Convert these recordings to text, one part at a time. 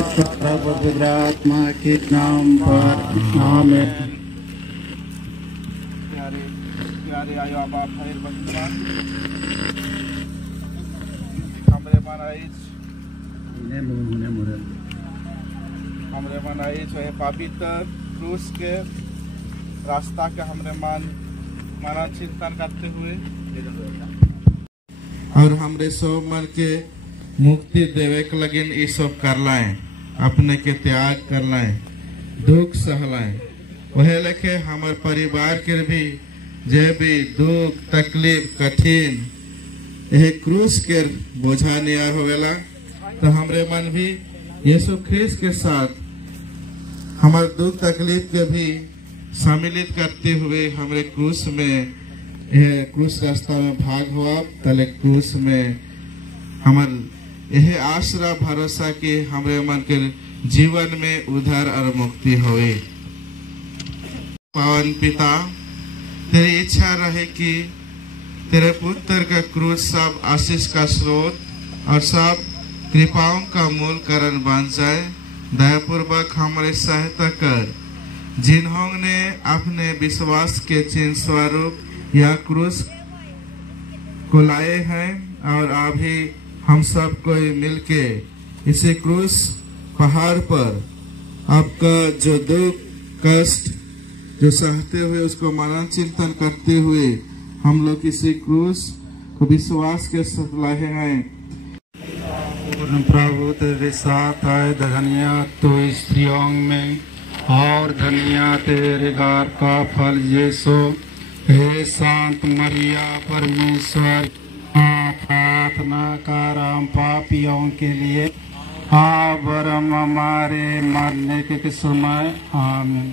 पवित्र आत्मा के नाम पर आमीन। प्यारे आयो आबा भाई बंधुमान हमरे मनाई जो है पवित्र क्रूस के रास्ता के हमरे माना चिंतन करते हुए और हमरे सब मन के मुक्ति देवे के लगिन ये सब कर लाए, अपने के त्याग कर लाए, दुख सहलाए। वह लेके हमारे परिवार के भी जे भी दुख तकलीफ कठिन यह क्रूस के बोझा नियर होवेला, तो हमरे मन भी यीशु ख्रिस्त के साथ हमारे दुख तकलीफ के भी सम्मिलित करते हुए हमरे क्रूस में क्रूस रास्ता में भाग हुआ। तले क्रूस में हमारे यह आसरा भरोसा कि हमरे मन के जीवन में उद्धार और मुक्ति होए। पावन पिता, तेरी इच्छा रहे कि तेरे पुत्र का क्रूस सब आशीष का स्रोत और सब कृपाओं का मूल कारण बन जाए। दयापूर्वक हमारे सहायता कर, जिन्होंने अपने विश्वास के चिन्ह स्वरूप यह क्रूस को लाए हैं और अभी हम सब कोई मिलके इसे क्रूस पहाड़ पर आपका जो दुख कष्ट जो सहते हुए उसको मनन चिंतन करते हुए हम लोग इसी क्रूस को विश्वास के साथ लाए हैं। प्रभु तेरे साथ है, धन्य तो स्त्रियों में और धन्य तेरे घर का फल यीशु। हे शांत मरिया परमेश्वर प्रार्थना कर हम पापियों के लिए अब और हमारे मरने के समय आमीन।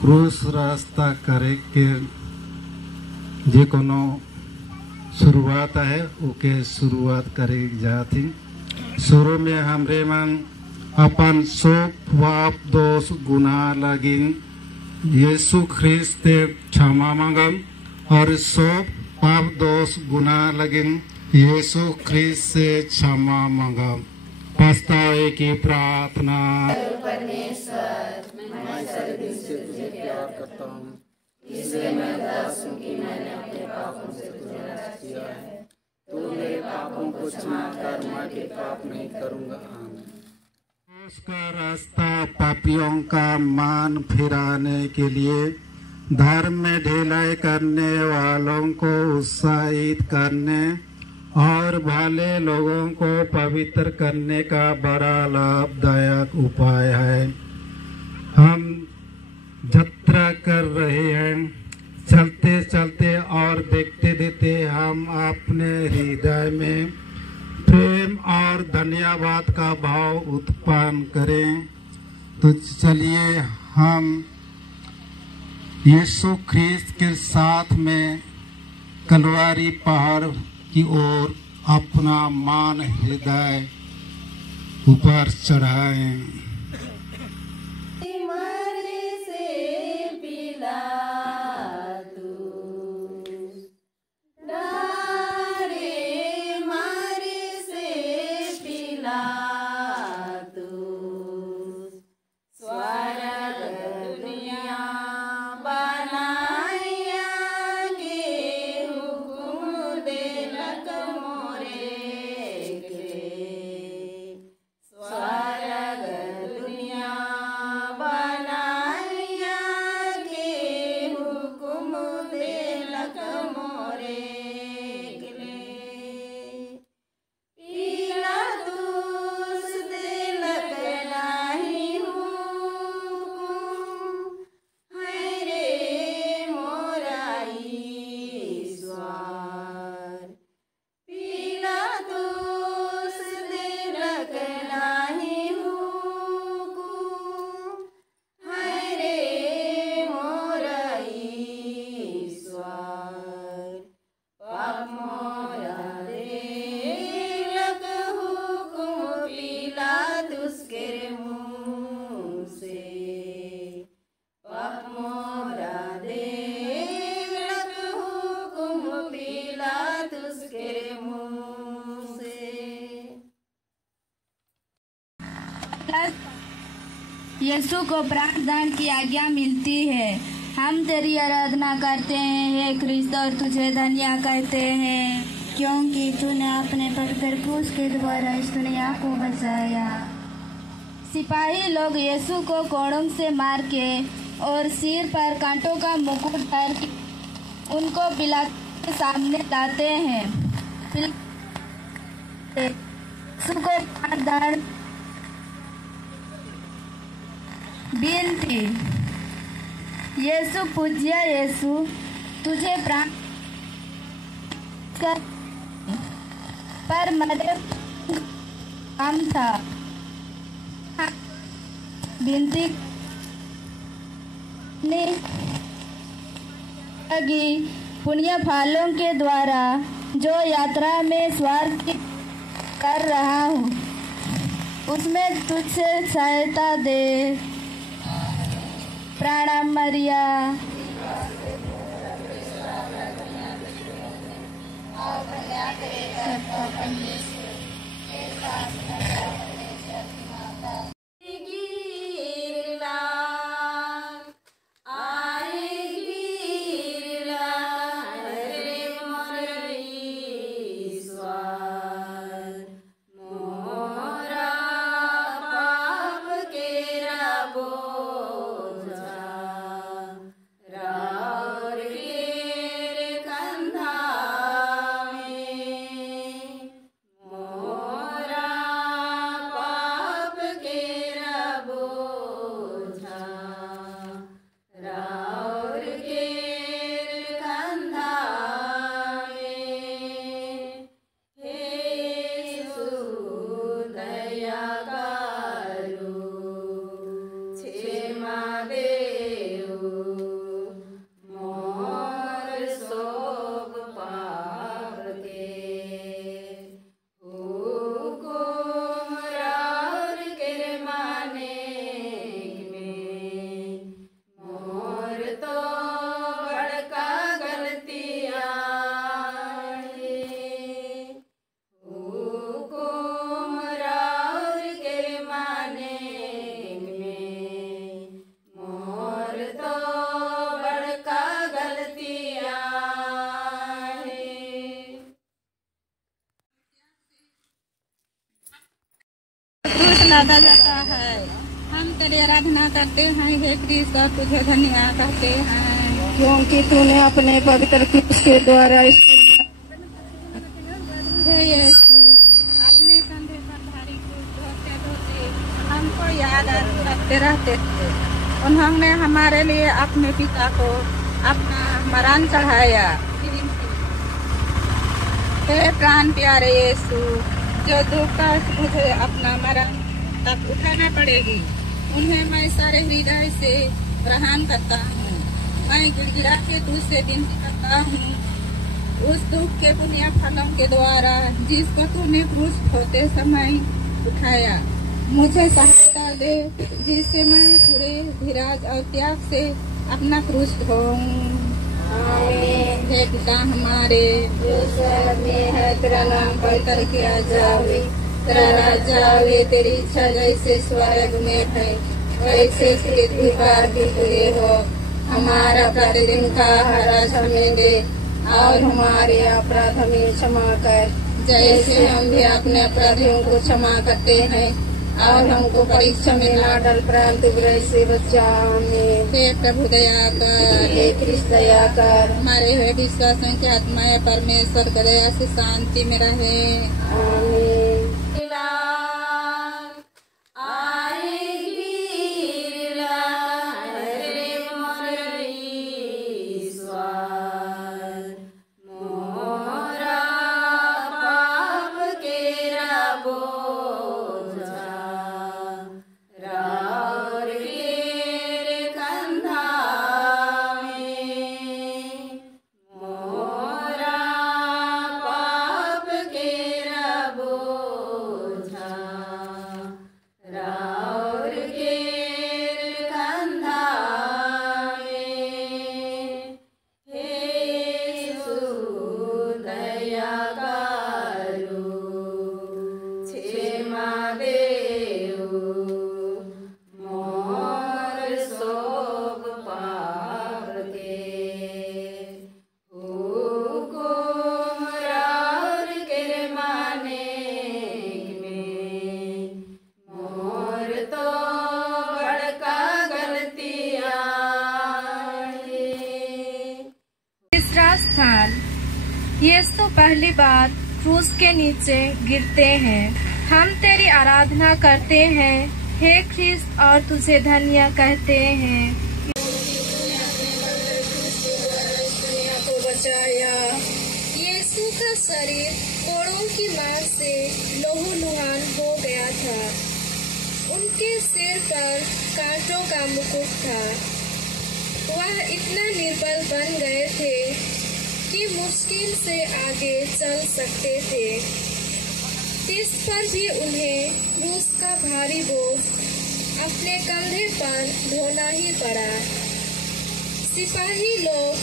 क्रूस रास्ता करे के जे कोनो शुरुआत है ओके शुरुआत करे जाती। शुरू में हमरे मन अपन शोक पाप दोष गुनाह लगिन यीशु ख्रिस्त क्षमा मांगम और शोक पाप दोष गुनाह लगिन यीशु ख्रिस्त से क्षमा मांगम। पछतावे की प्रार्थना। करता हूँ, इसलिए मैं दास हूँ कि मैंने अपने पापों से तुझे नष्ट किया है। तू मेरे पापों को क्षमा कर, मैं भी पाप नहीं करूँगा। आमीन। उसका रास्ता पापियों का मान फिराने के लिए धर्म में ढिलाई करने वालों को उत्साहित करने और भले लोगों को पवित्र करने का बड़ा लाभदायक उपाय है। हम यात्रा कर रहे हैं, चलते चलते और देखते देखते हम अपने हृदय में प्रेम और धन्यवाद का भाव उत्पन्न करें। तो चलिए हम यीशु ख्रीस्त के साथ में कलवारी पहाड़ की ओर अपना मान हृदय ऊपर चढ़ाएं। यीशु को प्रार्थना की आज्ञा मिलती है। हम तेरी आराधना करते हैं हे ख्रीस्त और तुझे धन्य कहते हैं, क्योंकि तूने अपने पवित्र क्रूस के द्वारा इस दुनिया को बचाया। सिपाही लोग यीशु को कोड़ों से मार के और सिर पर कांटों का मुकुट डाल के उनको पिलातुस के सामने लाते हैं। यीशु को प्रार्थना विनती। यीशु पूज्य यीशु, तुझे प्राण पर मेरे काम था। विनती लगी पुण्य फलों के द्वारा जो यात्रा में स्वर्ग कर रहा हूँ, उसमें तुझसे सहायता दे। प्रणाम मरिया। लादा जाता है। हम तेरी आराधना करते हैं हे कृष्ण और तुझे धन्यवाद कहते हैं, क्योंकि तूने अपने पवित्र क्रूस के द्वारा हे यीशु अपने कंधे पर भारी क्रूस ढोते ढोते हमको याद रखते रहते थे। उन्होंने हमारे लिए अपने पिता को अपना मरण चढ़ाया। हे प्राण प्यारे यीशु, जो दुख का मुझे अपना मरण तक उठाना पड़ेगी, उन्हें मैं सारे हृदय से प्रणाम करता हूँ। मैं गिड़गिड़ा के तुझसे विनती करता हूँ, उस दुख के पुण्य फलों के द्वारा जिसको तूने क्रूस होते समय उठाया, मुझे सहायता दे, जिससे मैं पूरे धीरज और त्याग से अपना क्रूस ढोऊं। हे पिता हमारे जो स्वर्ग में है, तेरा नाम पवित्र किया जावे, तेरा राज्य आवे, तेरी इच्छा जैसे स्वर्ग में है वैसे पृथ्वी पर भी पूरी हो। हमारा प्रतिदिन का आहार हमें दे, और हमारे अपराध हमें क्षमा कर, जैसे हम भी अपने अपराधियों को क्षमा करते हैं, और हमको परीक्षा में ना डाल, परंतु बुराई से बचा हमें। हे प्रभु दया कर, हे कृष्ण दया कर। हमारे हुए विश्वासों की आत्माएं परमेश्वर की दया से शांति में रहे। आमीन। तीसरा स्थान, यीशु पहली बार क्रूस के नीचे गिरते हैं। हम तेरी आराधना करते हैं हे ख्रिस्त, और तुझे धन्य कहते हैं। यीशु का शरीर कोड़ों की मार से लहूलुहान हो गया था। उनके सिर पर कांटों का मुकुट था। वह इतना निर्बल बन गए थे कि मुश्किल से आगे चल सकते थे। इस पर भी उन्हें क्रूस का भारी बोझ अपने कंधे पर ढोना ही पड़ा। सिपाही लोग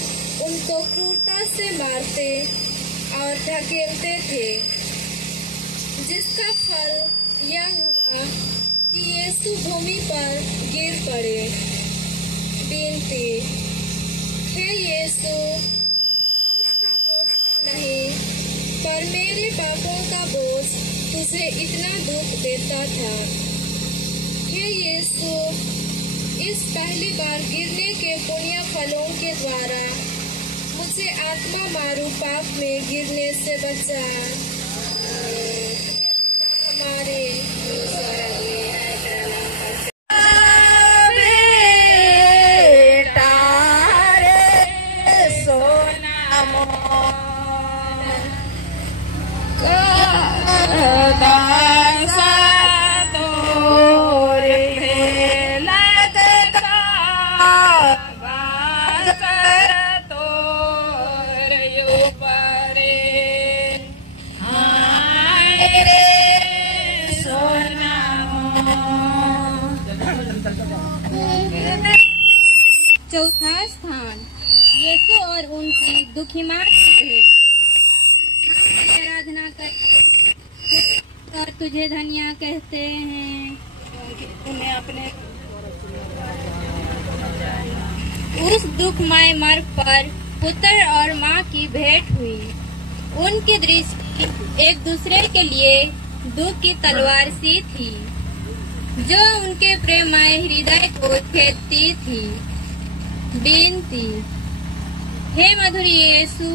उनको क्रूरता से मारते और धकेलते थे, जिसका फल यह हुआ कि यीशु भूमि पर गिर पड़े। विनती, हे यीशु, उसका बोझ नहीं, पर मेरे पापों का बोझ तुझे इतना दुख देता था। हे यीशु, इस पहली बार गिरने के पुण्य फलों के द्वारा मुझे आत्मा मारू पाप में गिरने से बचा। हमारे चौथा स्थान, यीशु और उनकी दुखी माँ आराधना कर तुझे धन्य कहते हैं। उन्हें अपने उस दुखमय मार्ग पर पुत्र और माँ की भेंट हुई। उनकी दृष्टि एक दूसरे के लिए दुख की तलवार सी थी, जो उनके प्रेममय हृदय को छेदती थी। विनती, हे मधुर यीशु,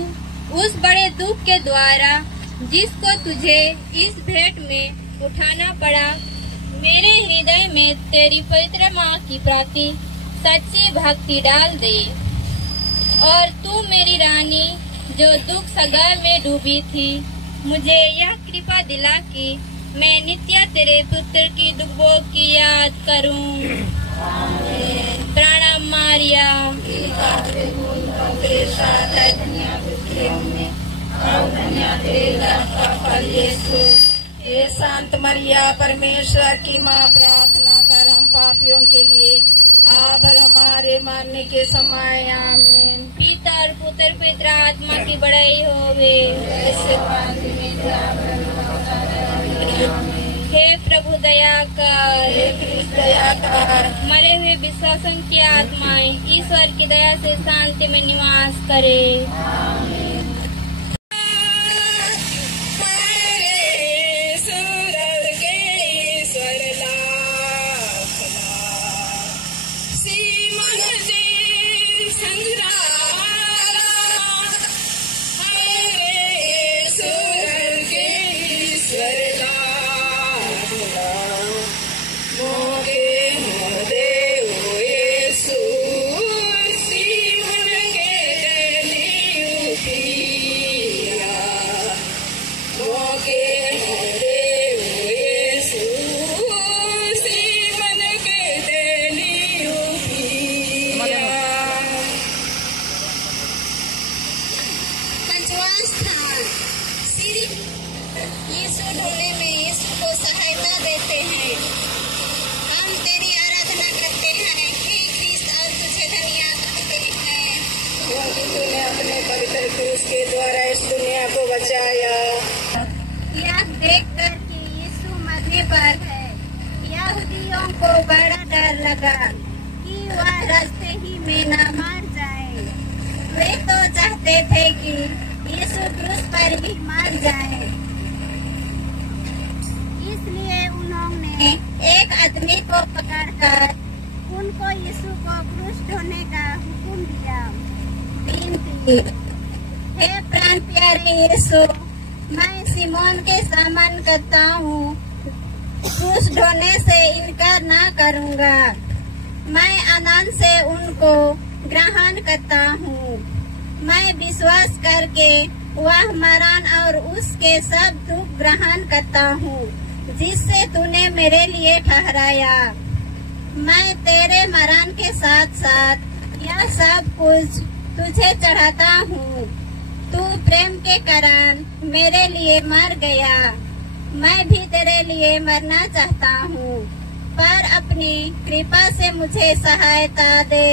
उस बड़े दुख के द्वारा जिसको तुझे इस भेंट में उठाना पड़ा, मेरे हृदय में तेरी पवित्र माँ की प्रति सच्ची भक्ति डाल दे, और तू मेरी रानी जो दुख सगार में डूबी थी, मुझे यह कृपा दिला कि मैं नित्य तेरे पुत्र की दुखों की याद करूं। प्रणाम मारिया। हे शांत मरिया, परमेश्वर की माँ, प्रार्थना कर हम पापियों के लिए अब और हमारे मरने के समय। आमीन। पिता और पुत्र पवित्र आत्मा की बड़ाई होवे। हे प्रभु दया कर। हे कृष्ण दया कर। मरे हुए विश्वासों की आत्माएं ईश्वर की दया से शांति में निवास करे। यीशु ढूंढने में यीशु को सहायता देते हैं। हम तेरी आराधना करते हैं, हे ख्रीस्त, और तुझे धन्यवाद करते हैं, क्योंकि तूने अपने पवित्र क्रूस के द्वारा इस दुनिया को बचाया। यह देखकर कि यीशु मरने पर है, यहूदियों को बड़ा डर लगा कि वह रास्ते ही में न मार जाए। वे तो चाहते थे कि यीशु क्रूस पर ही मार जाए। इसलिए उन्होंने एक आदमी को पकड़कर उनको यीशु को क्रूस ढोने का हुक्म दिया। विनती, हे प्राण प्यारे यीशु, मैं सिमोन के सामना करता हूँ, क्रूस ढोने से इनकार ना करूँगा। मैं आनंद से उनको ग्रहण करता हूँ। मैं विश्वास करके वह मरण और उसके सब दुख ग्रहण करता हूँ जिससे तूने मेरे लिए ठहराया। मैं तेरे मरण के साथ साथ यह सब कुछ तुझे चढ़ाता हूँ। तू प्रेम के कारण मेरे लिए मर गया। मैं भी तेरे लिए मरना चाहता हूँ, पर अपनी कृपा से मुझे सहायता दे।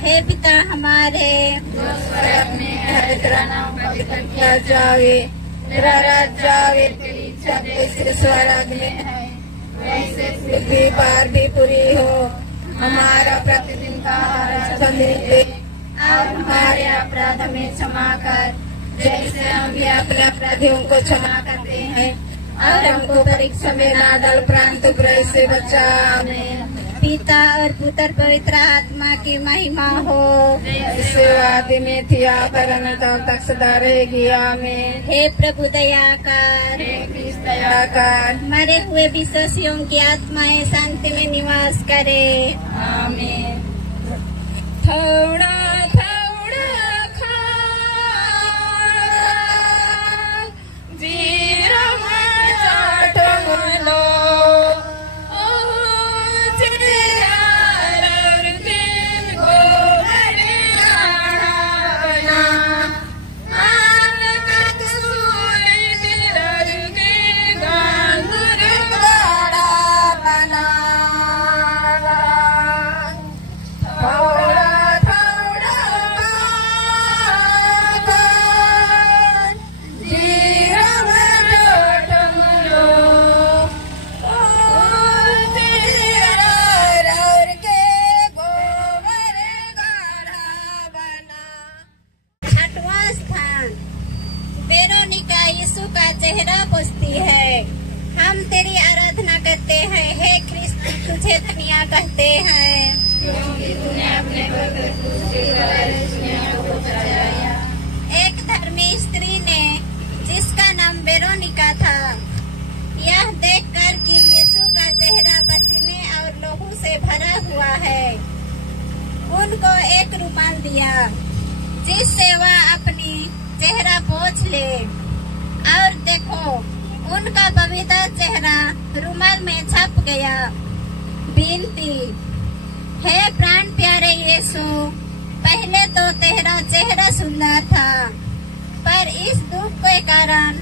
हे पिता हमारे, तेरा नाम पवित्र किया जावे, तेरा राज्य आवे, तेरी इच्छा जैसे स्वर्ग में है वैसे पृथ्वी पर भी पूरी हो। हमारा प्रतिदिन का आहार दे और हमारे अपराध में क्षमा कर, जैसे हम भी अपने अपराधियों को क्षमा करते हैं, और हमको परीक्षा में ना डाल, परंतु बुराई से बचा। आमीन। पिता और पुत्र पवित्र आत्मा की महिमा हो, जैसे आदि में थी आभरण तक सदा रहेगी। आमीन। हे प्रभु दया कर। हे कृष्ण दया कर। मरे हुए विश्वासियों की आत्माएं शांति में निवास करे। आमीन। थोड़ा थोड़ा खा जीरा लो यीशु का चेहरा पोछती है। हम तेरी आराधना करते हैं, हे ख्रीस्त, तुझे धन्यवाद कहते हैं, क्योंकि तूने अपने पवित्र क्रूस के द्वारा इस दुनिया को बचाया। एक धर्मी स्त्री ने, जिसका नाम वेरोनिका था, यह देखकर कि यीशु का चेहरा पसीने और लहू से भरा हुआ है, उनको एक रुमाल दिया जिससे वह अपनी चेहरा पोंछ ले। और देखो, उनका पवित्र चेहरा रुमाल में छप गया। विनती, हे प्राण प्यारे यीशु, पहले तो तेरा चेहरा सुंदर था, पर इस दुख के कारण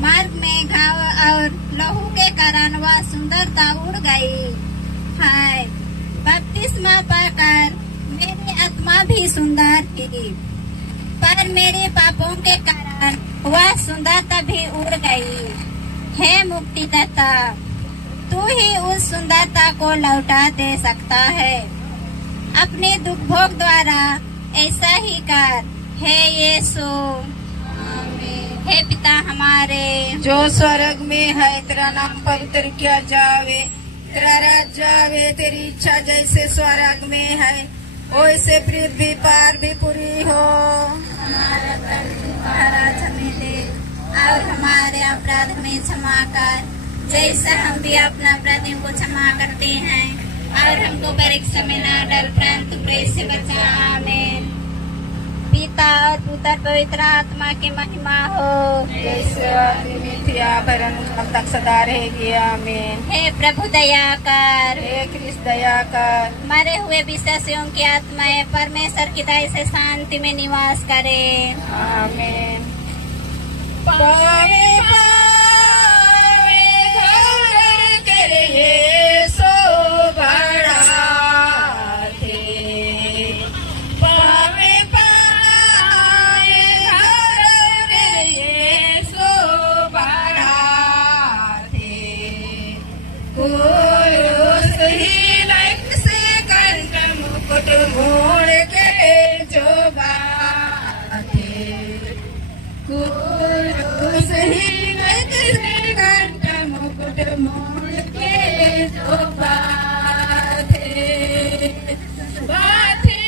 मार्ग में घाव और लहू के कारण वह सुंदरता उड़ गई है। बपतिस्मा पाकर मेरी आत्मा भी सुंदर थी, पर मेरे पापों के कारण वह सुंदरता भी उड़ गई। हे मुक्तिदाता, तू ही उस सुंदरता को लौटा दे सकता है। अपने दुख भोग द्वारा ऐसा ही कर, हे यीशु। हे पिता हमारे जो स्वर्ग में है, तेरा नाम पवित्र किया जावे, तेरा राज्य आवे, तेरी इच्छा जैसे स्वर्ग में है वैसे पृथ्वी पर भी पूरी हो। हमारा हमें दे और हमारे अपराध में क्षमा कर, जैसा हम भी अपना अपराधियों को क्षमा करते हैं, और हमको परीक्षा में न डाल, परंतु प्रेत से बचा। आमीन। पिता और पुत्र पवित्र आत्मा की महिमा हो, जैसे आदि में थी आभरण अब तक सदा रहेगी। आमीन। हे प्रभु दया कर, हे कृष्ण दया कर। मरे हुए विश्वासियों की आत्माएं परमेश्वर की दया से शांति में निवास करे। आमीन। मोड़ के जो बाते कुछ ही घंटा मुकुट मोड़ के जो बाते बाते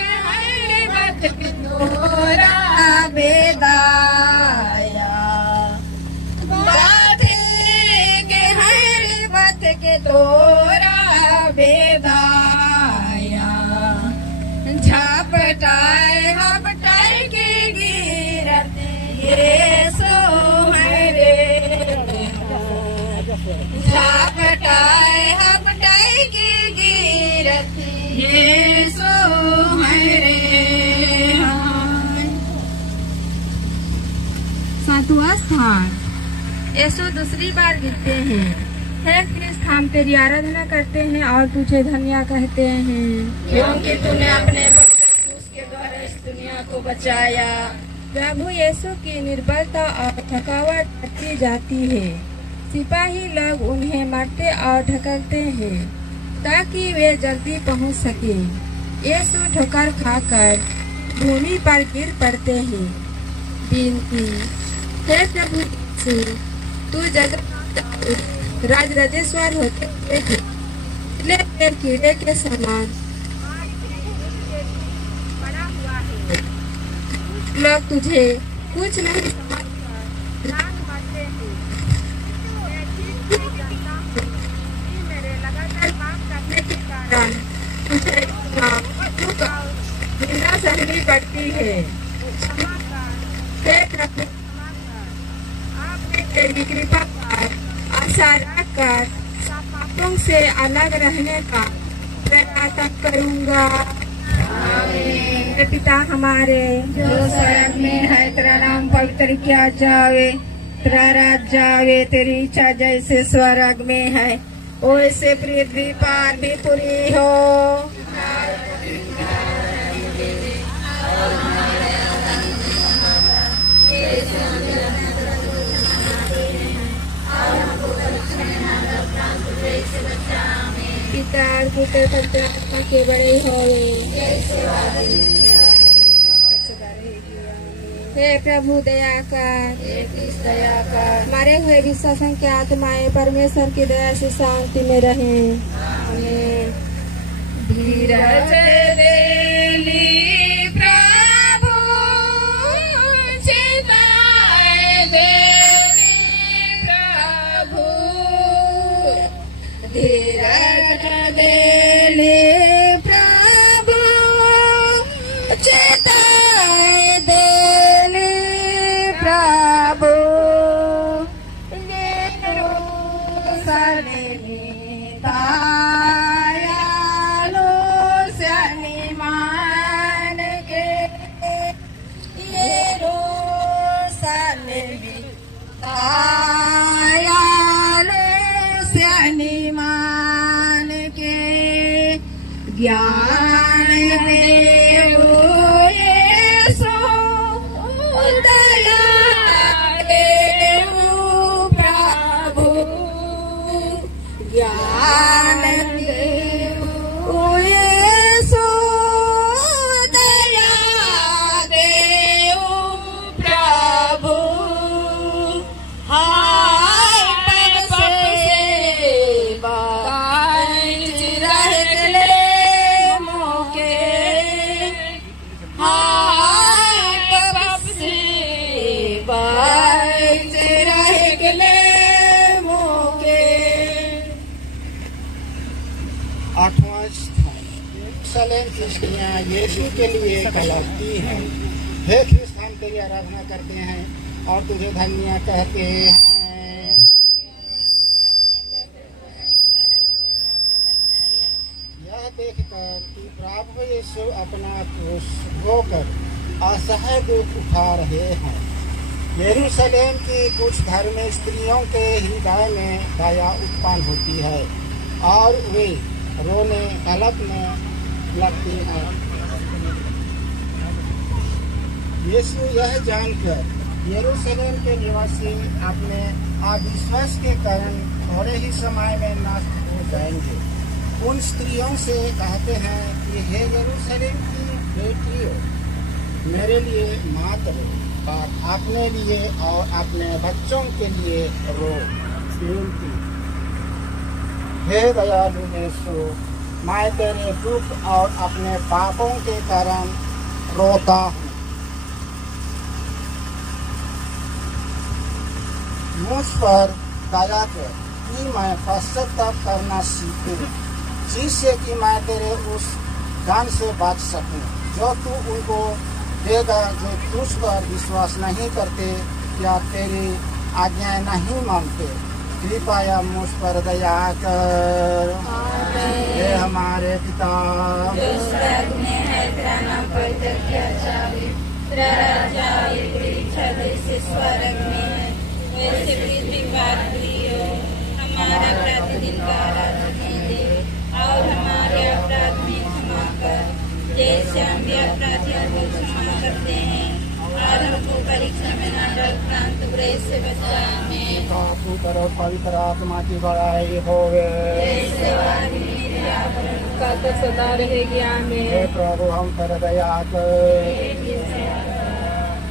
गहरे बात दोरा बेदाया बाते गहरे बात के दोरा बेदाया झपटाए हपटाए के गिरते यीशु हरे झपटाए हपटाए के गिरते यीशु हरे। सातवां स्थान, यीशु दूसरी बार गिरते हैं। हे कृष्ण, हम तेरी आराधना करते हैं और तुझे धन्य कहते हैं, क्योंकि तूने अपने क्रूस के द्वारा इस दुनिया को बचाया। प्रभु यीशु की निर्बलता और थकावट बढ़ती जाती है। सिपाही लोग उन्हें मारते और ढकेलते हैं ताकि वे जल्दी पहुंच सके। यीशु ठोकर खाकर भूमि पर गिर पड़ते हैं। विनती, हे प्रभु यीशु, तू जगत राज राजेश्वर होते हुए कीड़े के समान पड़ा हुआ है। लोग तुझे कुछ नहीं समझते हैं। मेरे लगातार काम करने के कारण तुझे निंदा सहनी पड़ती है। हे प्रभु, आपने तेरी कृपा पर आशा रखकर पापों से अलग रहने का प्रयत्न करूँगा। पिता हमारे जो स्वर्ग में है, तेरा नाम पवित्र किया जावे, तेरा राज्य आवे, तेरी इच्छा जैसे स्वर्ग में है वैसे पृथ्वी पर भी पूरी हो। पिता और पुत्र पवित्र आत्मा के बड़े होवे। हे प्रभु दया कर, दया कर। मारे हुए विश्वासों की आत्माएं परमेश्वर की दया से शांति में रहें। धीरज देली प्रभु चिताए देली प्रभु धीरज देली चिताए देली प्रभु दयालु श्यानी मान के यरूशलेमी दयालु श्यानी मान के ज्ञान देव यीशु दया देव प्रभु ज्ञान देव यीशु दया देव प्रभु हाय पाप से बाँच रहले मोके हाय पाप से बाँच रहले मोके। आठवां स्थान यरूशलेम की स्त्रियां यीशु के लिए कहलाती हैं। हे ख्रिस्त हम तेरी आराधना करते हैं और तुझे धन्य कहते हैं। यह देखकर कि प्रभु यीशु अपना क्रूस ढोकर असह्य दुख उठा रहे हैं, यरूशलेम की कुछ धर्मी स्त्रियों के हृदय में दया उत्पन्न होती है और वे रोने कलपने लगती हैं। यीशु यह जानकर यरूशलेम के निवासी अपने अविश्वास के कारण थोड़े ही समय में नष्ट हो जाएंगे। उन स्त्रियों से कहते हैं कि हे यरूशलेम की बेटियों, मेरे लिए मत रो, पर अपने लिए और अपने बच्चों के लिए रो। हे दयालु यीशु, मैं तेरे दुख और अपने पापों के कारण रोता हूँ। मुझ पर दया कर कि मैं पश्चाताप करना सीखूं, जिससे कि मैं तेरे उस दान से बच सकूं जो तू उनको देगा जो तुझ पर विश्वास नहीं करते या तेरी आज्ञा नहीं मानते। कृपया मुझ पर दया कर। हे हमारे पिता जो स्वर्ग में है, तेरा नाम पवित्र किया जाए, तेरा राज्य आए, तेरी इच्छा जैसे स्वर्ग में है वैसे पृथ्वी पर भी हो। हमारा प्रतिदिन का आहार हमें दे और हमारे अपराध में क्षमा कर जैसे हम भी अपराधियों को क्षमा करते हैं, और हमको परीक्षा में न डाल परंतु बुरे से बचा। आमीन। तू करो पवित्र आत्मा की बड़ाई होवे, का तो सदा रहेगी। आमीन। हे प्रभु हम पर दया कर।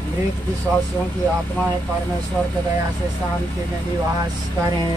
मृत विश्वासियों की आत्माएं परमेश्वर की दया से शांति में निवास करें।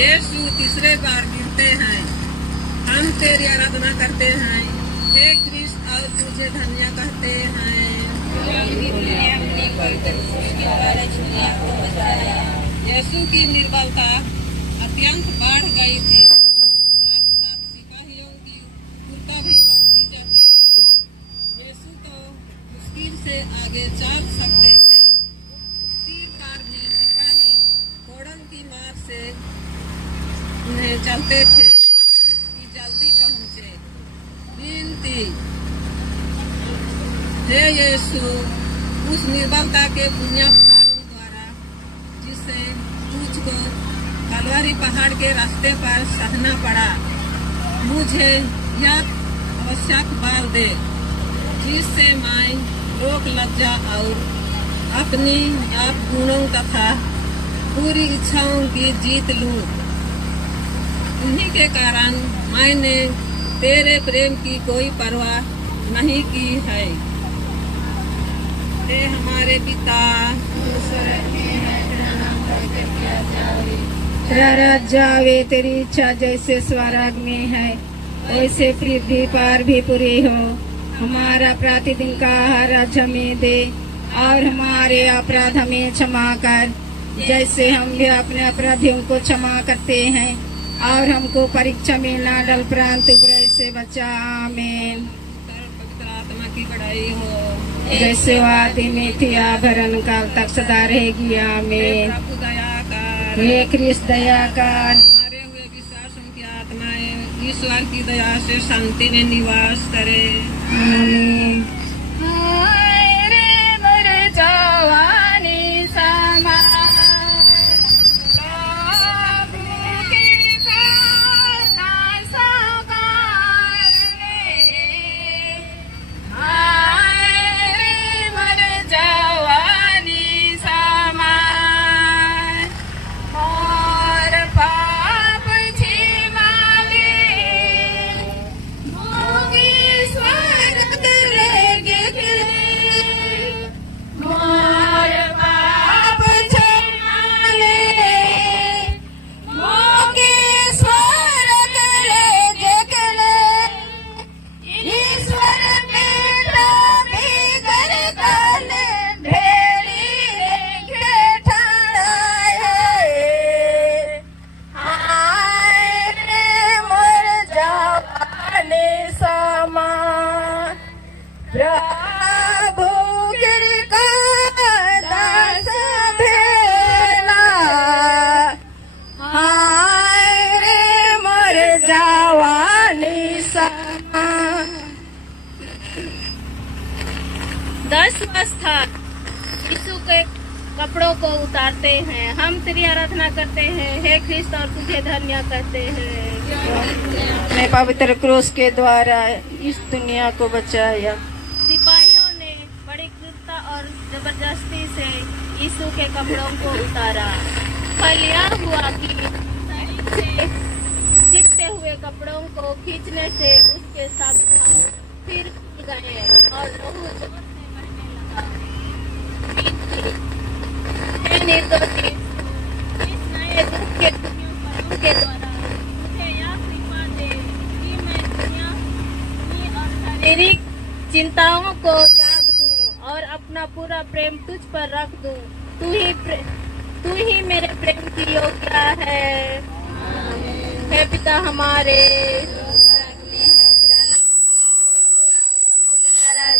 यीशु तीसरे बार गिरते हैं। हम तेरी आराधना करते हैं, हे ख्रिस्त, और तुझे धन्य कहते हैं। यीशु की निर्बलता अत्यंत बढ़ गई थी, साथ साथ सिपाहियों की क्रूरता भी बढ़ती जाती थी। यीशु तो मुश्किल से आगे चल सकते थे, तीरंदाज भी सिपाही घोड़ों की मार से उन्हें चलते थे कि जल्दी पहुँचे। विनती, हे यीशु, उस निर्बलता के पुण्य फलों द्वारा जिससे मुझको कलवरी पहाड़ के रास्ते पर सहना पड़ा, मुझे यह आवश्यक बल दे जिससे मैं लोक लज्जा और अपनी आप गुणों तथा पूरी इच्छाओं की जीत लूं। इन्हीं के कारण मैंने तेरे प्रेम की कोई परवाह नहीं की है। हे हमारे पिता, तेरा राज्य आवे, तेरी इच्छा जैसे स्वर्ग में है वैसे पृथ्वी पर भी पूरी हो। हमारा प्रतिदिन का आहार आज हमें दे और हमारे अपराध हमें क्षमा कर जैसे हम भी अपने अपराधियों को क्षमा करते हैं, और हमको परीक्षा में न डाल परंतु बुराई से बचा। आमीन। पवित्र आत्मा की बढ़ाई हो जैसे वादी में थी आभरण काल तक सदा रहेगी। आमीन। प्रभु दया कर, हे कृष्ण दया कर। हमारे हुए विश्वासों की आत्माएं ईश्वर की दया से शांति में निवास करे। आमीन। दसवां स्थान, यीशु के कपड़ों को उतारते हैं। हम तेरी आराधना करते हैं, हे ख्रिस्त, और तुझे धन्य कहते हैं। मैं पवित्र क्रूस के द्वारा इस दुनिया को बचाया। सिपाहियों ने बड़ी क्रूरता और जबरदस्ती से यीशु के कपड़ों को उतारा। फल यह हुआ कि शरीर से चिपटे हुए कपड़ों को खींचने से उसके सब घाव फिर खुल गए और लहू जोर से बहने लगा। हे निर्दोषी, इस नए दुख के फलों के द्वारा मुझे यह कृपा दे कि मैं दुनिया की और शारीरिक चिंताओं को त्याग दूं और अपना पूरा प्रेम तुझ पर रख दूं। तू ही मेरे प्रेम की योग्य है। हे पिता हमारे,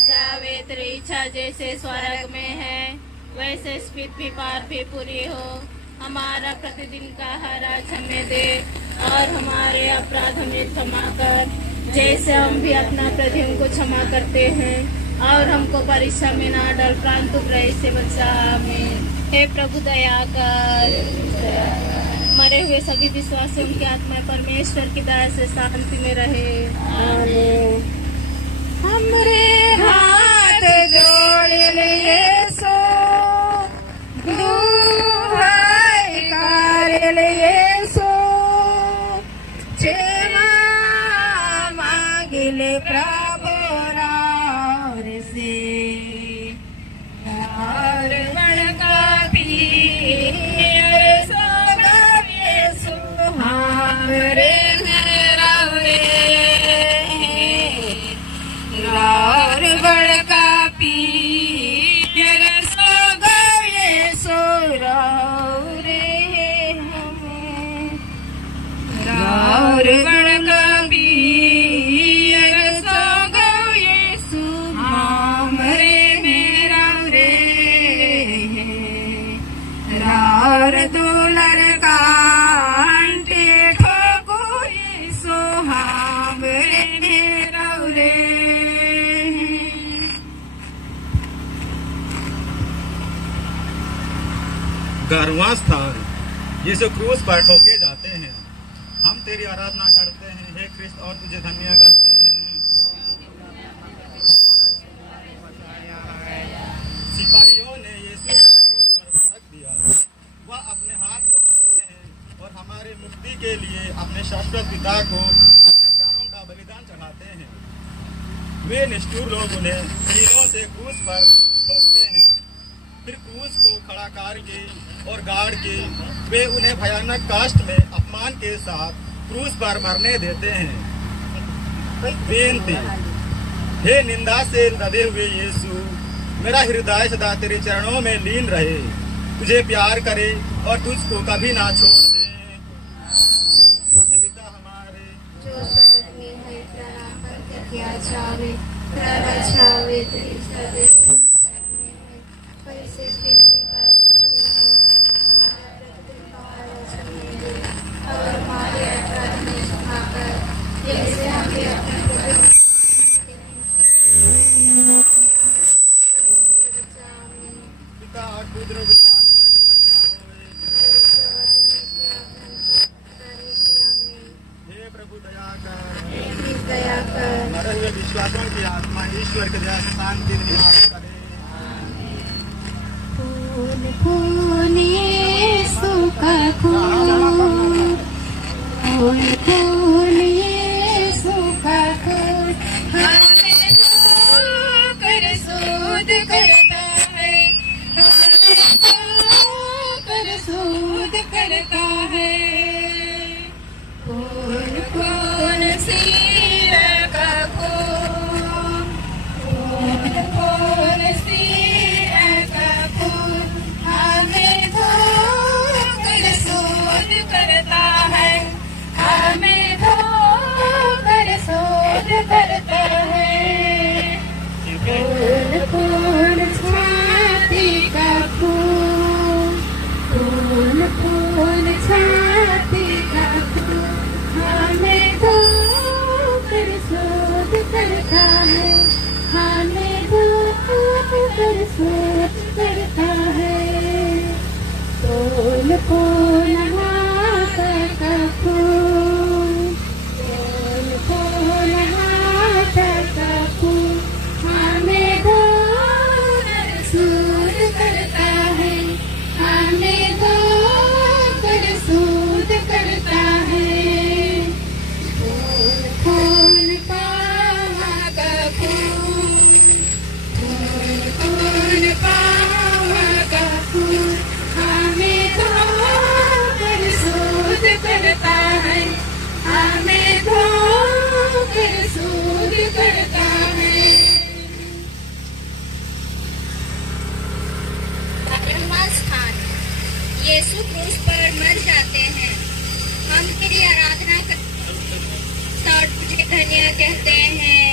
जावे, तेरी इच्छा जैसे स्वर्ग में है वैसे इस पृथ्वी पर भी पूरी हो। हमारा प्रतिदिन का आहार आज हमें दे और हमारे अपराध हमें क्षमा कर जैसे हम भी अपना अपराधियों को क्षमा करते हैं, और हमको परीक्षा में ना डाल परंतु बुराई से बचा। आमीन। हे प्रभु दया कर। मरे हुए सभी विश्वासियों की आत्मा परमेश्वर की दया से शांति में रहे। आमीन। हमरे हाथ जोड़ लिए सो दुहाई कर लिए सो क्षमा मांगिले प्रभु रार से और बड़का पीर सोगवे सुहावरे और बड़का पीर सो गए सो रे हमें और बड़का पीर सो गए सो हमरे मेरा रे और दुलर का अंटे ठोको सो हमरे मेरा रे 11वां स्थान यीशु क्रूस पर ठोके जाते हैं। हम तेरी आराधना करते हैं हे कृष्ण और तुझे धन्य करते हैं। सिपाहियों ने यीशु को क्रूस पर रख दिया। वह अपने हाथ बढ़ाते हैं और हमारे मुक्ति के लिए अपने शाश्वत पिता को अपने प्राणों का बलिदान चढ़ाते हैं। वे निष्ठुर लोग उन्हें तीरों से क्रूस पर ठोकते हैं, फिर क्रूस को खड़ा करके और गाड़ के वे उन्हें भयानक काष्ठ में अपमान के साथ क्रूस पर मरने देते हैं। बेनती, हे निंदा से लदे हुए यीशु, मेरा हृदय सदा तेरे चरणों में लीन रहे, तुझे प्यार करे और तुझको कभी ना छोड़ दे। पिता हमारे जो स्वर्ग में है, तेरा नाम किया जावे, तेरा राज्य आवे, तेरी इच्छा जैसे स्वर्ग में है वैसे पृथ्वी पर भी है। हमारा प्रतिदिन का आहार हमें दे और हमारे अपराध हमें क्षमा कर, जैसे हम भी अपने पिता और पुत्र हे प्रभु दया कर, मरे हुए विश्वासों की आत्मा ईश्वर के दया से शांति निवास करे। फूल फूल यीशु का फूल, फूल फूल यीशु का फूल, हमें धोकर सूद करता है, हमें धोकर सूद करता है। फूल फूल सीरा का फूल, फूल फूल सीरा का फूल, हमें धोकर सूद करता है, हमें धोकर सूद करता है। फूल फूल छाती का फूल, फूल फूल छाती का फूल, हमें धोकर सूद करता है, हमें धोकर सूद करता है। फूल फूल हाथा का फूल, फूल फूल हाथा का फूल, हमें धोकर सूद करता है, हमें धोकर सूद करता है। फूल फूल पावा का फूल, फूल फूल पावा का फूल, हमें धोकर सूद करता है, हमें धोकर सूद करता है। 12वां स्थान यीशु क्रूस पर मर जाते हैं। हम तेरी आराधना करते हैं और तुझे धन्य कहते हैं।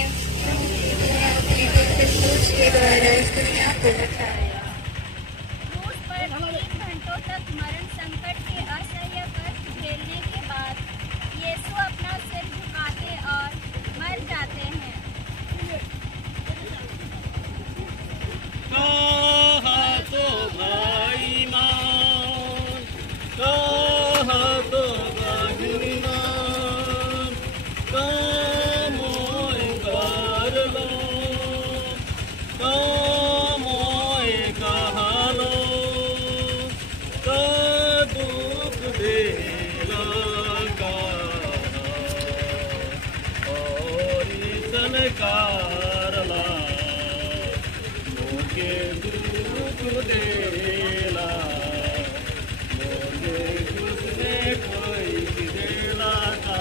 क्रूस के द्वारा दुनिया को बचाया। क्रूस पर 3 घंटों तक मरण संकट के असह्य कष्ट झेलने के बाद यीशु अपना सिर झुकाते और मर जाते हैं। कहा तो भाई मान, कहा तो भाई मान, कामोय कर लो, कामोय कहा लो, का दुख दे लगा और संकार ला के दुख देला, मोरे उसने कोई देला का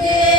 Yeah.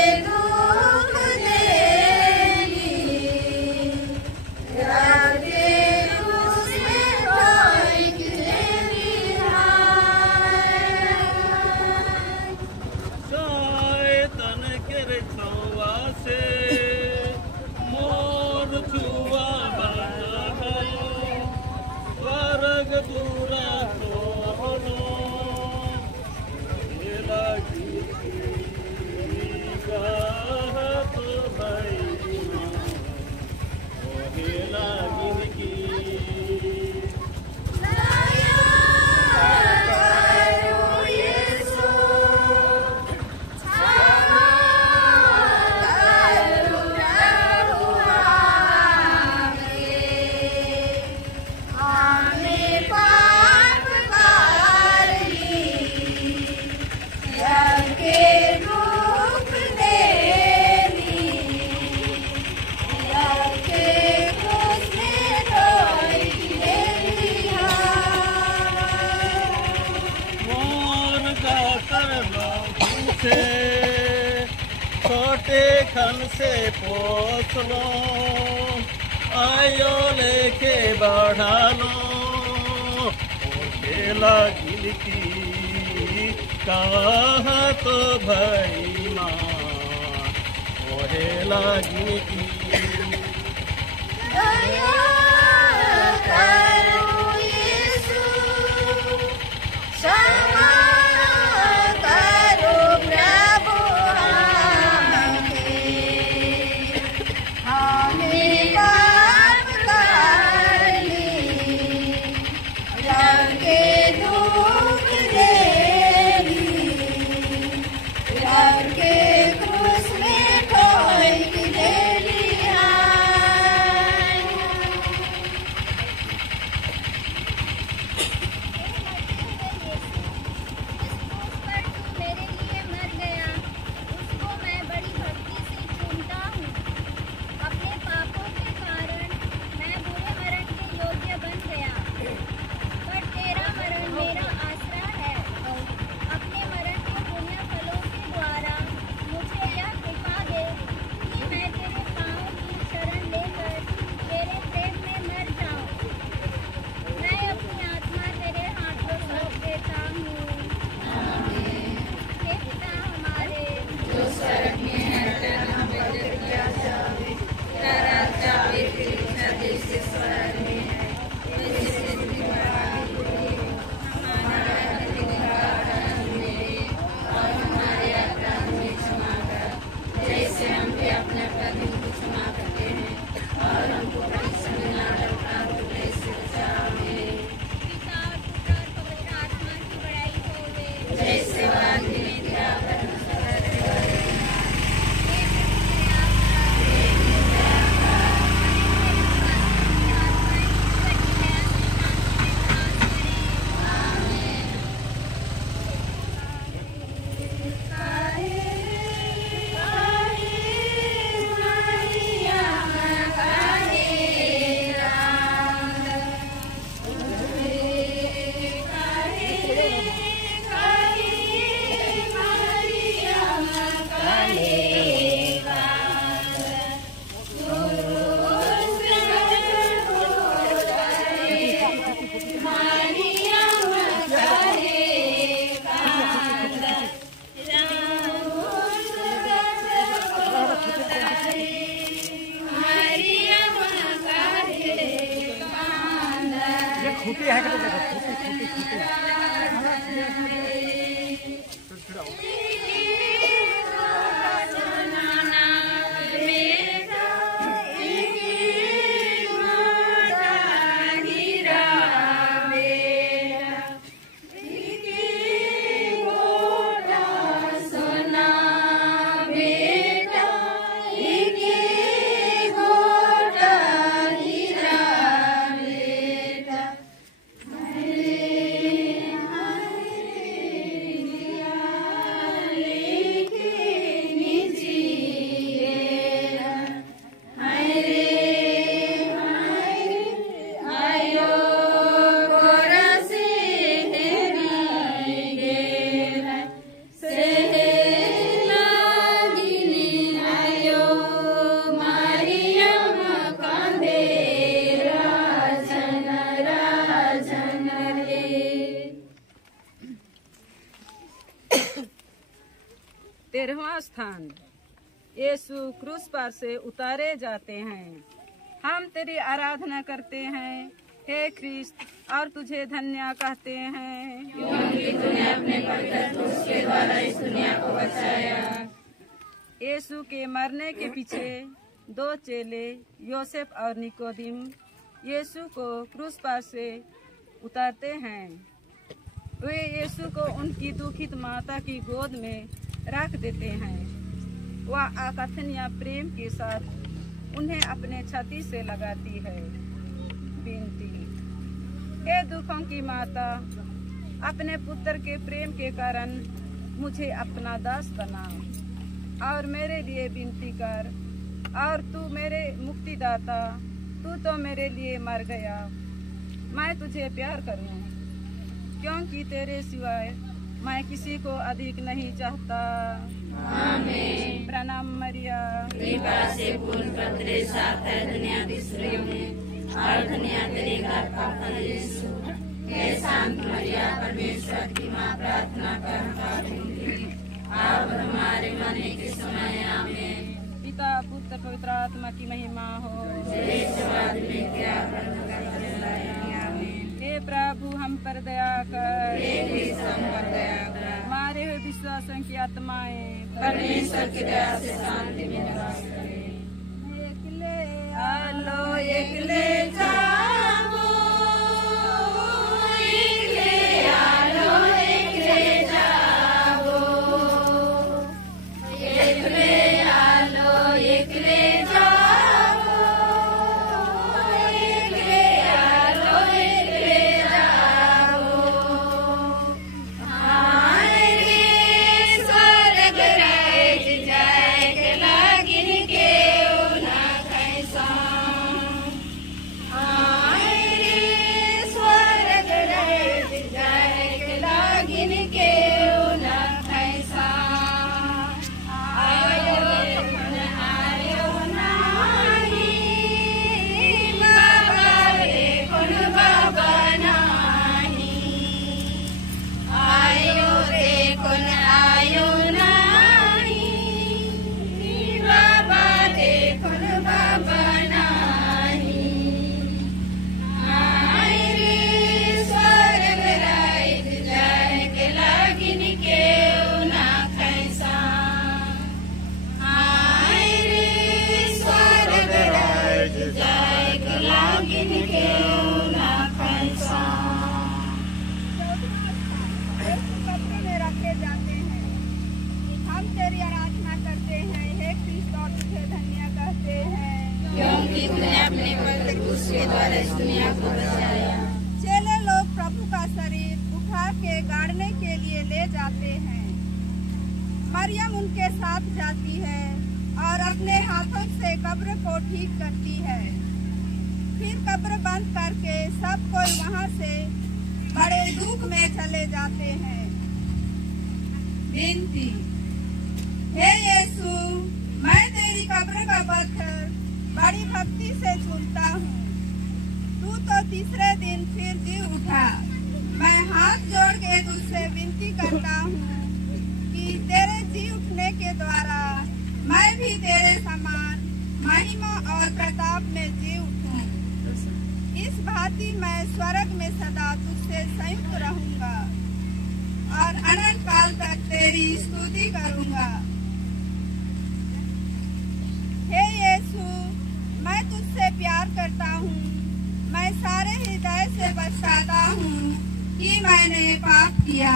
से छोटे खन से पोस लो, आयो लेके बढ़ा लो, ओढ़ेला गिल की कहा तो भाई माँ, ओढ़ेला गिल की स्थान यीशु क्रूस पर से उतारे जाते हैं। हम तेरी आराधना करते हैं हे ख्रिस्त और तुझे धन्य कहते हैं क्योंकि तूने अपने पवित्र क्रूस के द्वारा इस दुनिया को बचाया। यीशु के मरने के पीछे दो चेले योसेफ और निकोदिम यीशु को क्रूस पर से उतारते हैं। वे यीशु को उनकी दुखित माता की गोद में रख देते हैं। वह अकथनीय प्रेम के साथ उन्हें अपने छाती से लगाती है। विनती, हे दुखों की माता, अपने पुत्र के प्रेम के कारण मुझे अपना दास बना और मेरे लिए विनती कर। और तू मेरे मुक्तिदाता, तू तो मेरे लिए मर गया। मैं तुझे प्यार करूं क्योंकि तेरे सिवाय मैं किसी को अधिक नहीं चाहता। आमीन। प्रणाम मरिया, कृपा से पूर्ण पत्र साथ है दुनिया की स्त्रियों में, और दुनिया तेरे घर का फल यीशु। हे शांत मरिया, परमेश्वर की माँ, प्रार्थना कर हमारे लिए, अब हमारे मरने के समय। आमीन। पिता पुत्र पवित्र आत्मा की महिमा हो। हे प्रभु हम पर दया कर, मारे हुए विश्वासों की आत्माएं परमेश्वर की दया से शांति में निवास करें। एकले आलो एकले जाओ, एकले आलो एकले जाओ, एकले आलो एकले जाओ, एकले आलो एकले जाओ। हाय रे स्वर्ग राज जाए के लागिन के उना कैसा। हाय रे स्वर्ग राज जाए के लागिन के उना कैसा। आयो नाही बाबा रे कोन बाबा नाही। आयो रे कोन आयो नाही बाबा रे कोन बाबा नाही। आय रे स्वर्ग राज जाए के लागिन के उना कैसा। आय रे स्वर्ग राज जाए के लागिन के उना कैसा। पत्र में रखे जाते हैं। हम तेरी आराधना करते हैं, हे कृष्ण, और तुझे धन्य कहते हैं, क्योंकि तूने अपने पवित्र क्रूस के द्वारा इस दुनिया को बचाया। चेले लोग प्रभु का शरीर उठा के गाड़ने के लिए ले जाते हैं। मरियम उनके साथ जाती है और अपने हाथों से कब्र को ठीक करती है। फिर कब्र बंद करके सब कोई वहाँ से बड़े दुख में चले जाते हैं। विनती, हे यीशु, मैं तेरी कब्र का पत्थर बड़ी भक्ति से चूमता हूँ। तू तो तीसरे दिन फिर जी उठा। मैं हाथ जोड़ के तुझसे विनती करता हूँ कि तेरे जी उठने के द्वारा मैं भी तेरे समान महिमा और प्रताप में जी उठूं। इस भांति मैं स्वर्ग में सदा तुझसे संयुक्त रहूंगा और अनंत काल तक तेरी स्तुति करूंगा। हे यीशु, मैं तुझसे प्यार करता हूँ। मैं सारे हृदय से पछताता हूँ कि मैंने पाप किया।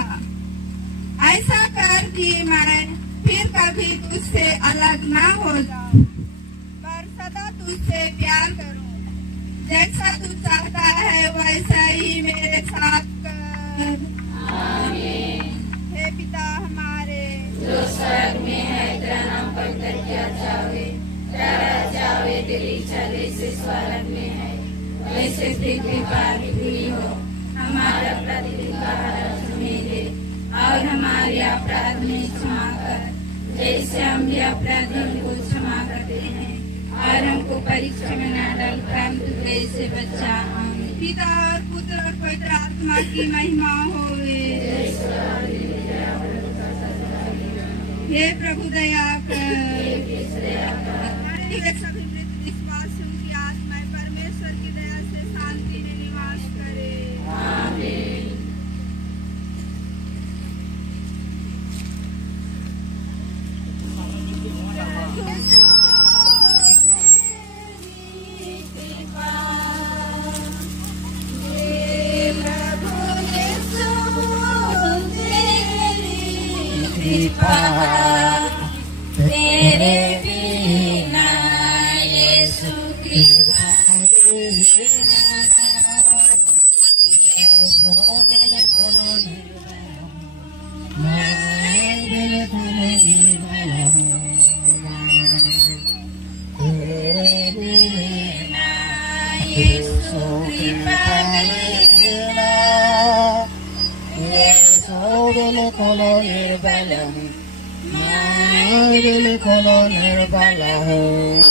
ऐसा कर कि मैं फिर कभी तुझसे अलग ना हो जाऊं, पर सदा तुझसे प्यार करूं। जैसा तू चाहता है वैसा ही मेरे साथ कर। आमीन। हे पिता हमारे जो स्वर्ग में है, तेरा नाम पवित्र किया जावे, तेरा राज्य आवे, तेरी इच्छा जैसे स्वर्ग में है वैसे पृथ्वी पर भी पूरी हो। हमारा प्रतिदिन का आहार हमें दे, और हमारे अपराध में क्षमा कर, जैसे हम भी अपराधियों को क्षमा करते हैं, और हमको परीक्षा में न डाल, परंतु बुराई से बचा। आमीन। पिता और पुत्र और पवित्र आत्मा की महिमा होवे। हे प्रभु दया कर। हमारे लिए सभी मृत विश्वासियों की आत्माएं परमेश्वर की दया से शांति में निवास करे। आमीन। तेरे बिना यीशु कृपा Solo निर्बल हूँ, मैं बिल्कुल निर्बल हूँ।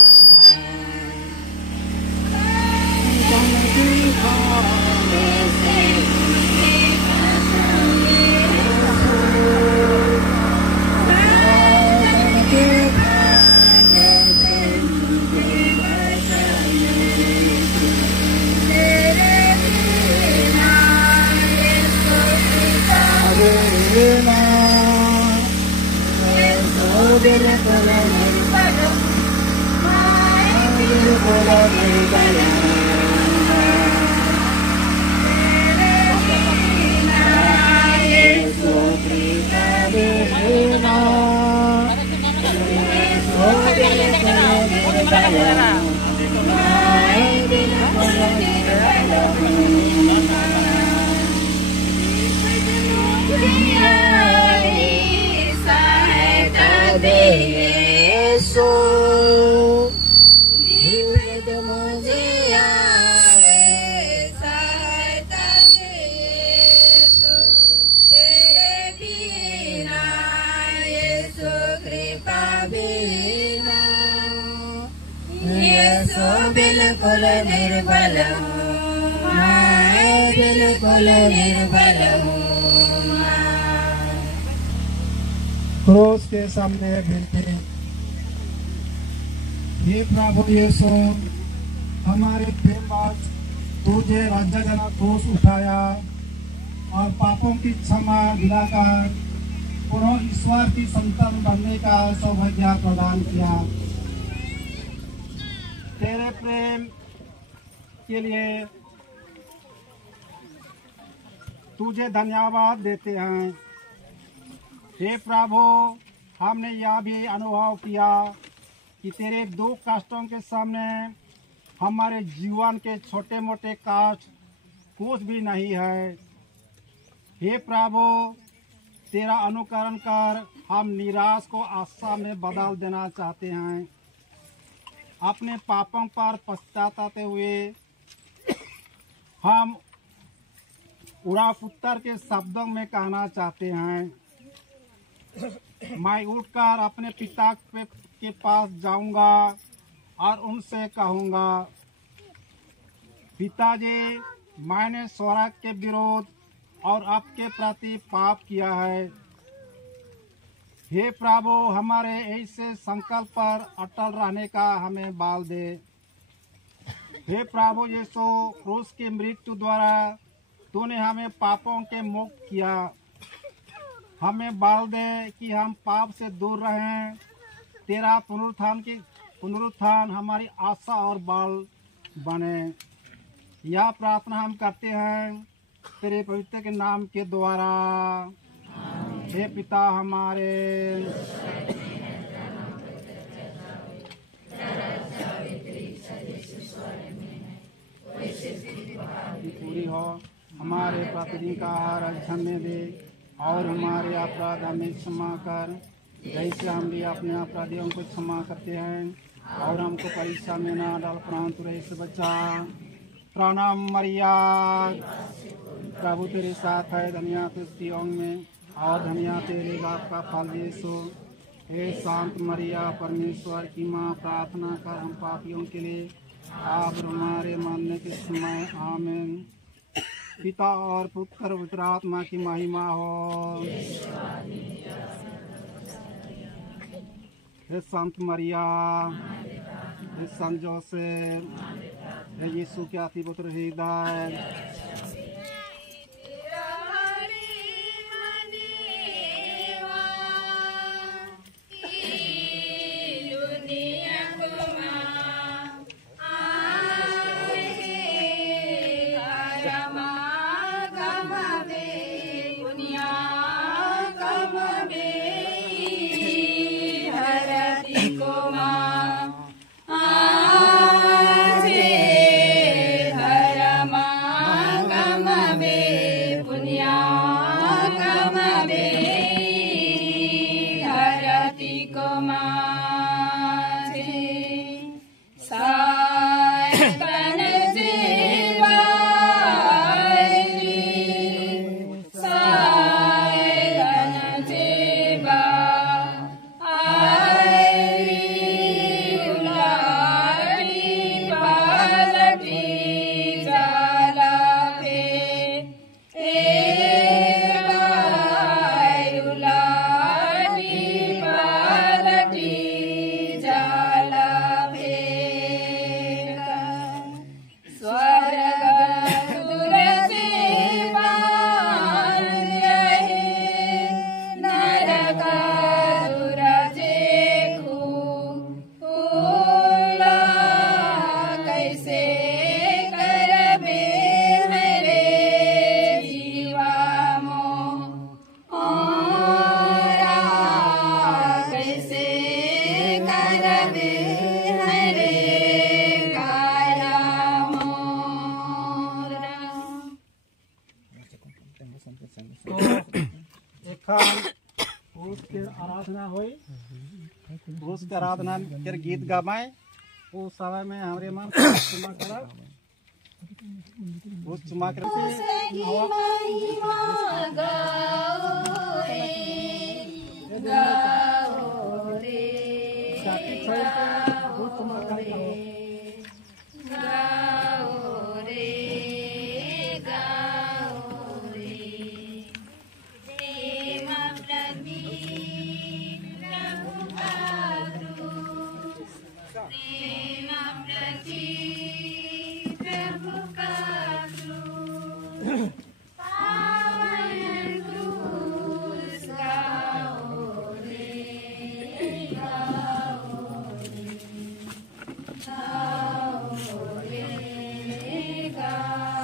बिल्कुल निर्बल हूँ, मैं बिल्कुल निर्बल हूँ। क्रूस के सामने विनती। हे प्रभु यीशु, हमारे प्रेमवाज तुझे लज्जाजनक क्रूस उठाया और पापों की क्षमा दिलाकर पुनः ईश्वर की संतान बनने का सौभाग्य प्रदान किया। तेरे प्रेम के लिए तुझे धन्यवाद देते हैं। हे प्रभु, हमने यह भी अनुभव किया कि तेरे दुख कष्टों के सामने हमारे जीवन के छोटे मोटे कष्ट कुछ भी नहीं है। हे प्रभु, तेरा अनुकरण कर हम निराश को आशा में बदल देना चाहते हैं। अपने पापों पर पछताते हुए हम उड़ापुत्तर के शब्दों में कहना चाहते हैं, मैं उठकर अपने पिता के पास जाऊंगा और उनसे कहूंगा, पिताजी, मैंने स्वर्ग के विरोध और आपके प्रति पाप किया है। हे प्रभु, हमारे ऐसे संकल्प पर अटल रहने का हमें बल दे। हे प्रभु यीशु, क्रूस की मृत्यु द्वारा तूने हमें पापों के मुक्त किया। हमें बल दे कि हम पाप से दूर रहें। तेरा पुनरुत्थान हमारी आशा और बल बने। यह प्रार्थना हम करते हैं तेरे पवित्र के नाम के द्वारा। हे पिता हमारे, पूरी हो, हमारे प्रतिदिन का आहार आज हमें दे और हमारे अपराध हमें क्षमा कर, जैसे हम भी अपने अपराधियों को क्षमा करते हैं। और हमको परीक्षा में ना डाल, परंतु से बचा। प्रणाम मरिया, प्रभु तेरे साथ है, धन्य तू स्त्रियों में और धन्य तेरे बाप का फल यीशु। हे शांत मरिया, परमेश्वर की माँ, प्रार्थना कर हम पापियों के लिए आप हमारे मरने के समय। आमीन। पिता और पुत्र और पवित्र आत्मा की महिमा हो। हे संत मरिया, हे संत जोसेफ, हे यीशु के अति पुत्र हृदय, के आराधना हुई, उसके आराधना के गीत गवाए। उस समय में हमारे मन चुमा करा, उस चुमा कर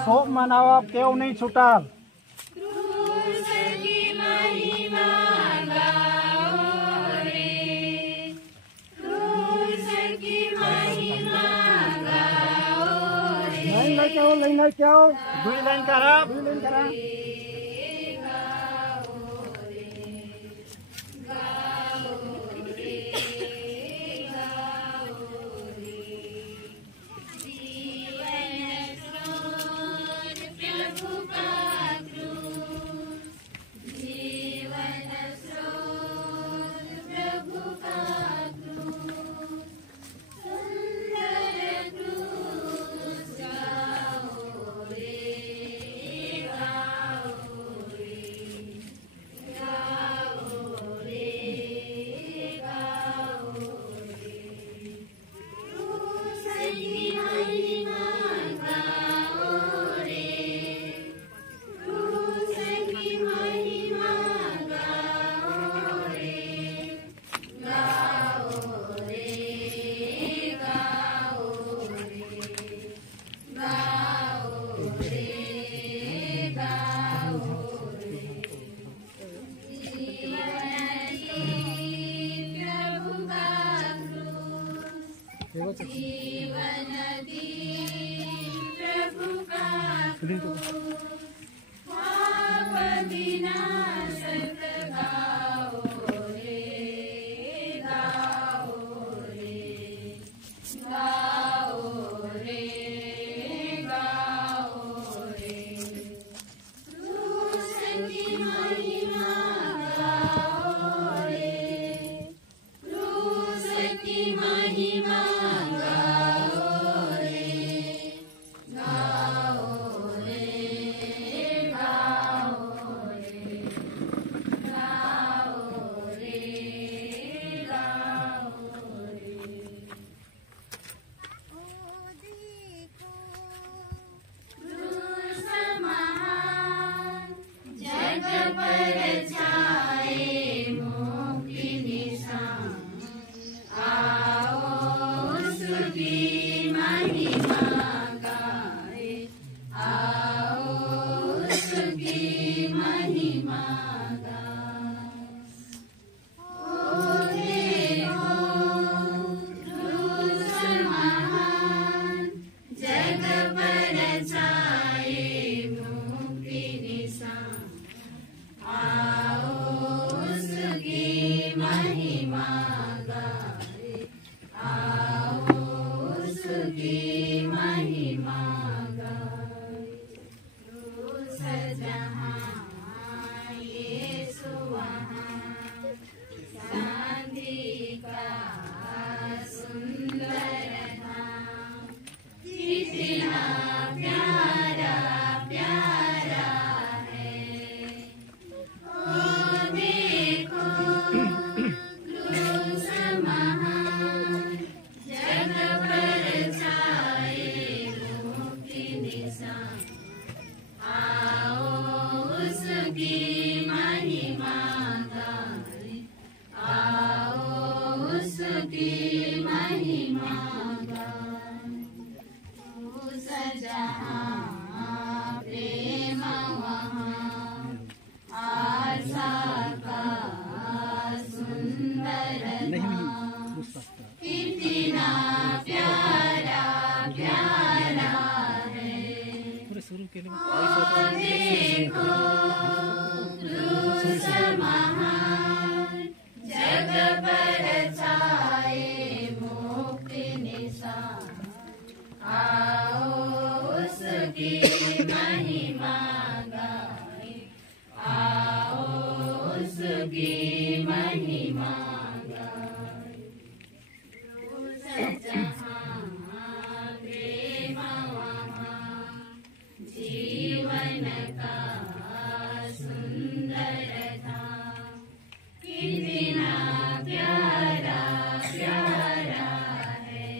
शोक मनावा क्यों नहीं छूटा। लाइन क्यों दुई लाइन करा की महिमा गाए। जहाँ प्रेम वहाँ जीवन का सुंदर था, कितना प्यारा प्यारा है।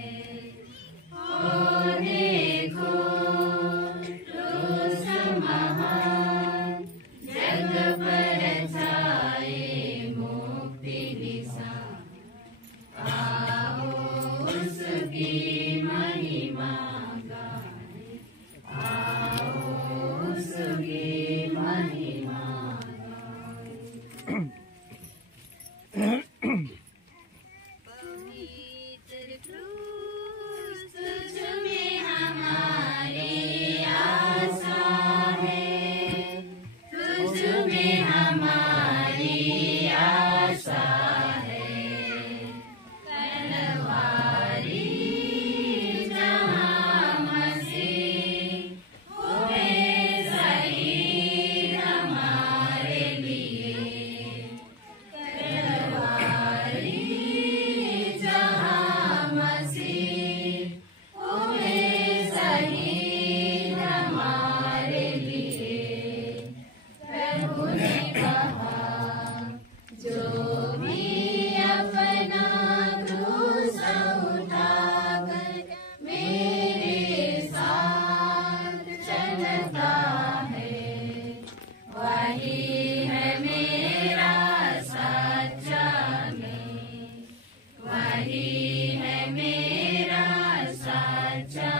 ओ देखो रोज महान जग पर छाए मुक्ति निशान। आओ उसकी महिमा गाए, आओ उसकी महिमा गाए। पवित्र क्रूस तुझ में हमारी आशा है, तुझ में हमारी आशा है। तलवारी जहाँ मसीह हुए शहीद हमारे लिए। तलवारी जहाँ मसीह हुए शहीद हमारे लिए। प्रभु ने कहा जो भी अपना क्रूस उठाकर मेरे साथ चलता है, वही है मेरा सच्चा में, वही है मेरा सच्चा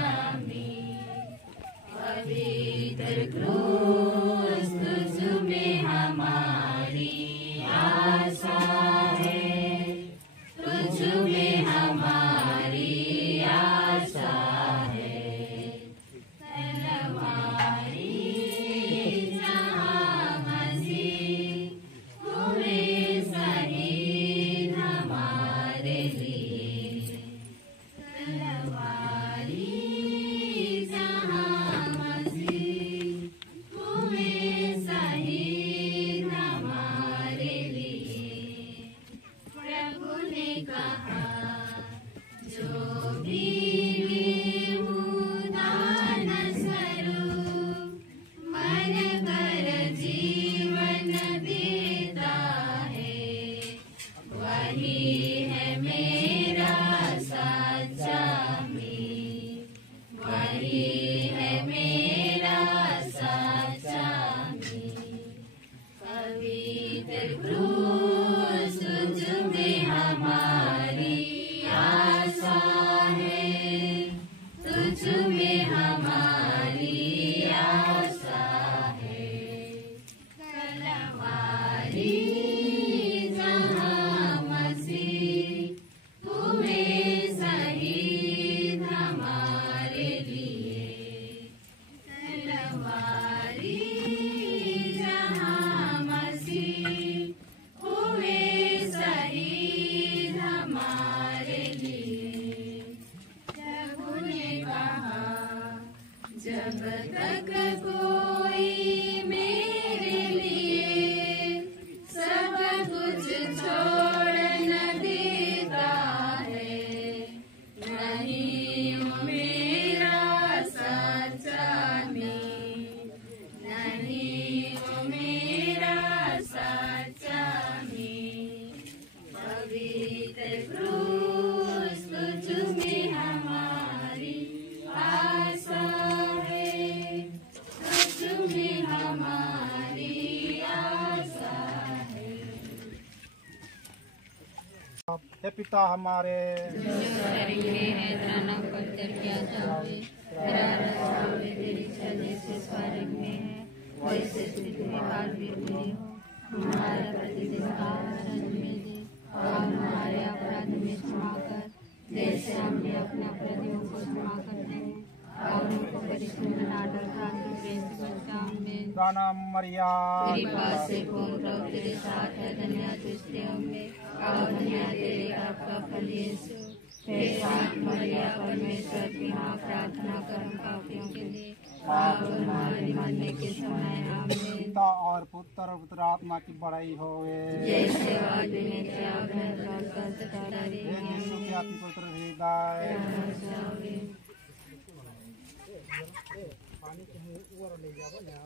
में। पवित्र क्रूस तुझ में हमारी आशा है, तुझ में हमारी आशा है। तलवारी जहाँ मसीह हुए शहीद हमारे लिए। तलवारी जहाँ मसीह हुए शहीद हमारे लिए। प्रभु ने कहा जो भी उदान स्वरूप मर कर जीवन देता है, वही है मेरा सच्चा में, वही है मेरा सच्चा में। पवित्र क्रूस तुझ में हमारी आशा है, तुझ में हमारी आशा है। तलवारी जहाँ मसीह हुए शहीद हमारे लिए। तलवारी जहाँ मसीह हुए शहीद हमारे लिए। प्रभु ने कहा जब तक कोई मेरे लिए सब कुछ छोड़ न देता है, नहीं वो मेरा सच्चा में, नहीं वो मेरा सच्चा में। पवित्र क्रूस तुझ में हमारी आशा है, तुझ में हमारी आशा है। हे पिता हमारे जो स्वर्ग में है, तेरा नाम पवित्र किया जाए, तेरा राज्य आवे, तेरी इच्छा जैसे स्वर्ग में है वैसे पृथ्वी पर भी पूरी हो। हमारा प्रतिदिन का आहार हमें दे, और हमारे अपराध में क्षमा कर जैसे हमने अपने अपराधियों को क्षमा करते हैं, और उनको परीक्षा में न डरना दाना मरिया कृपा से पूर्ण प्रभु तेरे साथ है, धन्य तू स्त्रियों में और धन्य तेरे गर्भ का फल यीशु। हे साथ मरिया परमेश्वर की माँ, प्रार्थना कर हम पापियों के लिए अब हमारे मरने के समय आमीन। पिता और पुत्र और पवित्र आत्मा की बड़ाई होवे। जैसे आदि में क्या करता हे यीशु के अति पवित्र हृदय, पानी के ऊपर ले जाओ ना।